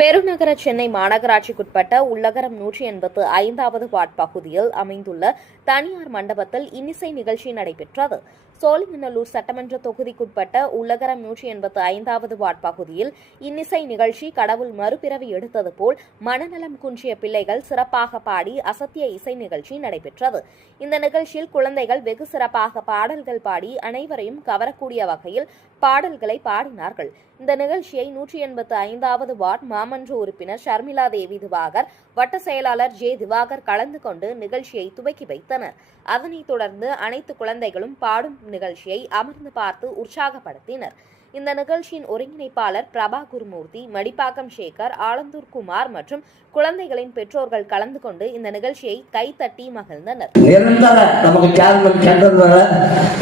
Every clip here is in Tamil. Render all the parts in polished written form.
பெருநகர சென்னை மாநகராட்சிக்குட்பட்ட உள்ளகரம் 185வது வார்டு பகுதியில் அமைந்துள்ள தனியார் மண்டபத்தில் இன்னிசை நிகழ்ச்சி நடைபெற்றது. சோழிங்கநல்லூர் சட்டமன்ற தொகுதிக்குட்பட்ட உள்ளகரம் 185வது வார்டு பகுதியில் இன்னிசை நிகழ்ச்சி கடவுள் மறுபிறவி எடுத்தது போல் மனநலம் குன்றிய பிள்ளைகள் சிறப்பாக பாடி அசத்திய இசை நிகழ்ச்சி நடைபெற்றது. இந்த நிகழ்ச்சியில் குழந்தைகள் வெகு சிறப்பாக பாடல்கள் பாடி அனைவரையும் கவரக்கூடிய வகையில் பாடல்களை பாடினார்கள். இந்த நிகழ்ச்சியை 185வது வார்டு மாமன்ற உறுப்பினர் ஷர்மிளா தேவி திவாகர், வட்ட செயலாளர் ஜே திவாகர் கலந்து கொண்டு நிகழ்ச்சியை துவக்கி வைத்தனர். அதனைத் தொடர்ந்து அனைத்து குழந்தைகளும் பாடும் நிகழ்ச்சியை அமர்ந்து பார்த்து உற்சாகப்படுத்தினர். இந்த நிகழ்ச்சியின் ஒருங்கிணைப்பாளர் பிரபா குருமூர்த்தி, மடிப்பாக்கம் சேகர், ஆலந்தூர் குமார் மற்றும் குழந்தைகளின் பெற்றோர்கள் கலந்து கொண்டு இந்த நிகழ்ச்சியை கைத்தட்டி மகிழ்ந்தனர். நிரந்தர நமக்கு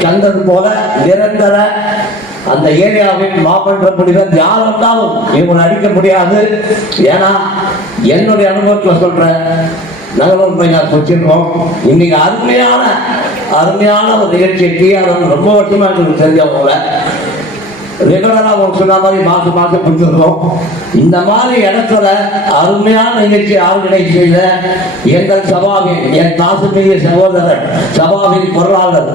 சந்திரன் போல நிரந்தர அந்த ஏரியாவின் மாமன்ற முடிவர் யார் வந்தாலும் இவங்களை அடிக்க முடியாது. ஏன்னா என்னுடைய அனுபவத்தில் சொல்றேன், நகரம் நான் வச்சிருக்கோம். இன்னைக்கு அருமையான ஒரு நிகழ்ச்சிக்கு அது ரொம்ப வருஷமா எங்களுக்கு தெரிஞ்சவங்கள ரெகுலரா சொன்ன மாதிரி மாசம் கொடுத்துருக்கோம். இந்த மாதிரி இடத்துல அருமையான நிகழ்ச்சி ஆர்கனைஸ் செய்த எங்கள் சபாவின் என் தாசுமிய சகோதரர் சபாவின் பொருளாளர்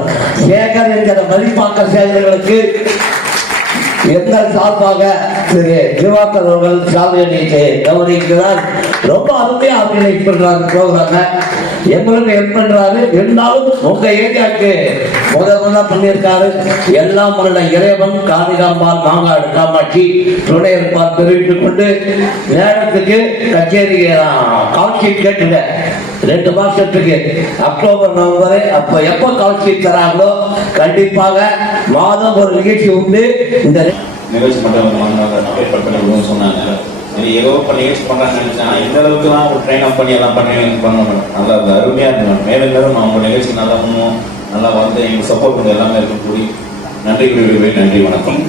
சேகர் என்கிற மதிப்பாக்க சேகர்களுக்கு எங்கள் சார்பாக திரு திவாகர் அவர்கள் சாதனை கவனிக்கிறார். ரொம்ப அருமையா ஆர்கனைஸ் பண்றாரு ப்ரோக்ராம, எங்களுக்கு ஹெல்ப் பண்றாரு. இருந்தாலும் உங்க ஏரியாவுக்கு முதல்ல பண்ணியிருக்காரு. எல்லாம் உள்ள இறைவன் காளிகாம்பாள் மாங்காடு காமாட்சி துணை இருப்பார் தெரிவித்துக் கொண்டு நேரத்துக்கு கச்சேரி காட்சி கேட்டுங்க. 2 மாசத்துக்கு அக்டோபர் நவம்பர் அப்ப எப்ப காட்சி தராங்களோ கண்டிப்பாக மாதம் ஒரு நிகழ்ச்சி உண்டு. இந்த நிகழ்ச்சி மட்டும் சொன்னாங்க. ஏதோ நிகழ்ச்சி பண்றாங்கன்னு நினைச்சேன். இந்த அளவுக்குலாம் ஒரு ட்ரெயின் அப் பண்ணி எல்லாம் பண்ணணும். நல்லா அருமையா இருந்தோம். மேலும் மேலும் அவங்க நிகழ்ச்சி நல்லா பண்ணுவோம். நல்லா வந்து எங்களுக்கு சப்போர்ட் பண்ண எல்லாமே இருக்கும். கூடி நன்றி, வணக்கம்.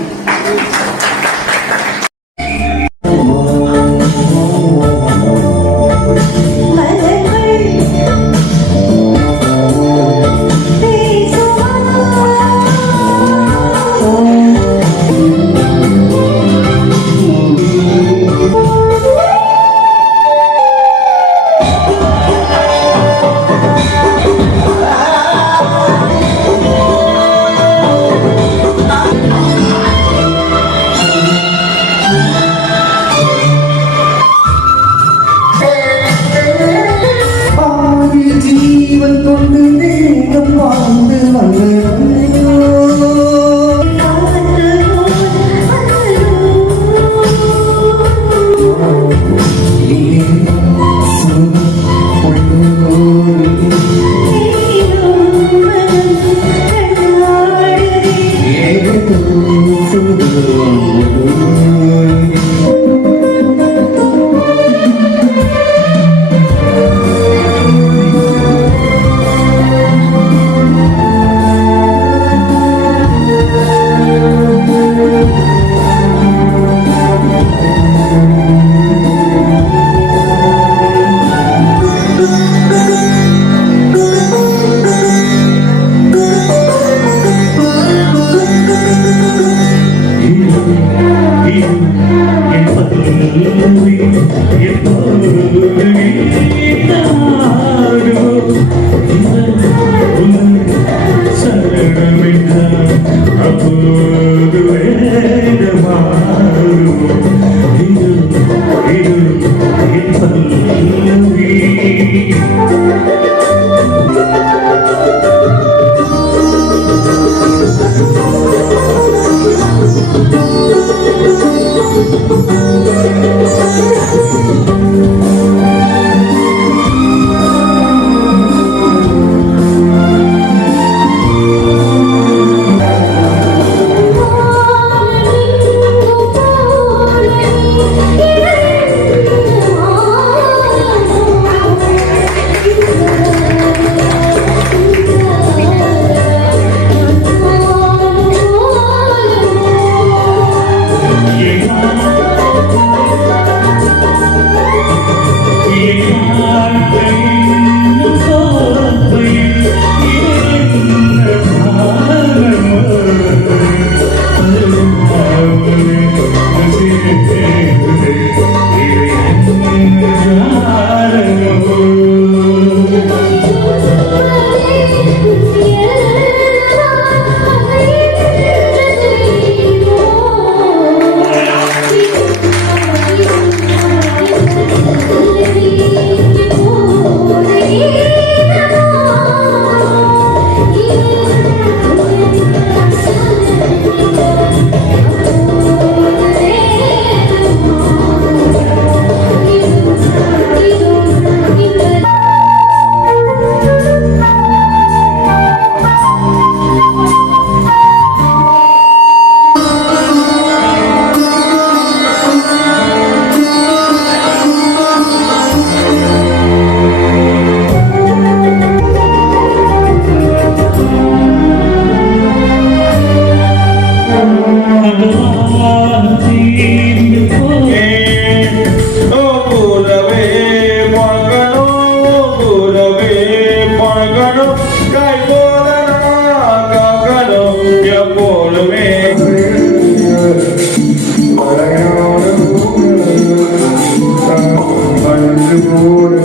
மனதோடு